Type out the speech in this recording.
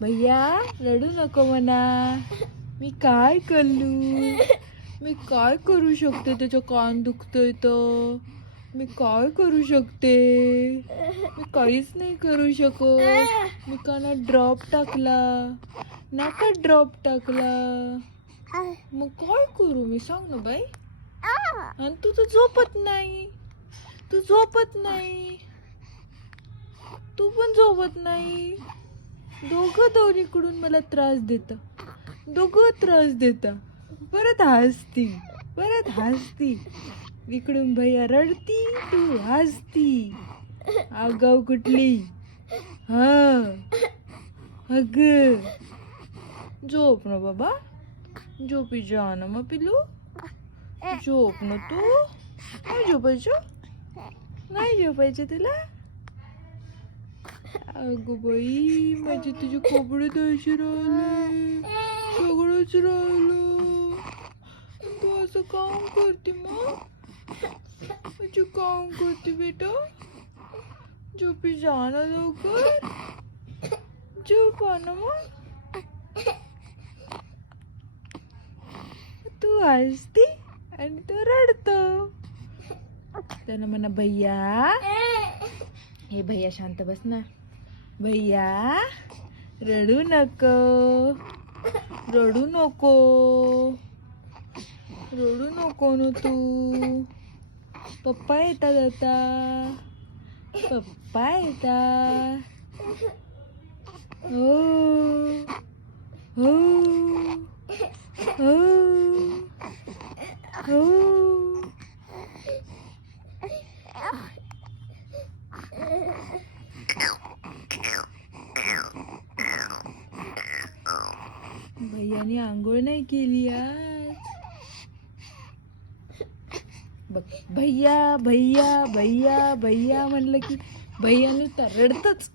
भैया रडू नको म्हणा. मी काय करू? मी काय करू शकते? त्याचं कान दुखतोय तर मी काय करू शकते? मी काहीच नाही करू शकत. मी कानात ड्रॉप टाकला, नाकात ड्रॉप टाकला. मग काय करू मी? सांग ना बाई. आणि तू तर झोपत नाही. तू झोपत नाही. तू पण झोपत नाही. दोन्हीकडून मला त्रास देता. दोघं त्रास देता. परत हसती. इकडून भैया रडती, तू हसती. आगाऊ कुठली. हा अग झोप ना बाबा. झोपी जा ना मग पिलू. झोप ना तू. नाही झोपायचं तुला. अगं बाई माझे तुझे कपडे द्यायचे राहिले. सगळंच राहिलं. तू असं काम करते मग. म्हणजे काम करते बेटा. झोपी जा ना लवकर. झोपा ना मग. तू हसती आणि तो रडतो. त्याला म्हणा भैया. हे भैया शांत बस ना. भैया रडू नको. रडू नको. रडू नको ना तू. पप्पा येतात आता. पप्पा येतात. हो हो हो हो. भैयाने आंघोळ नाही केली आज. बघ भैया भैया भैया भैया म्हणलं की भैया नुसतं रडतच.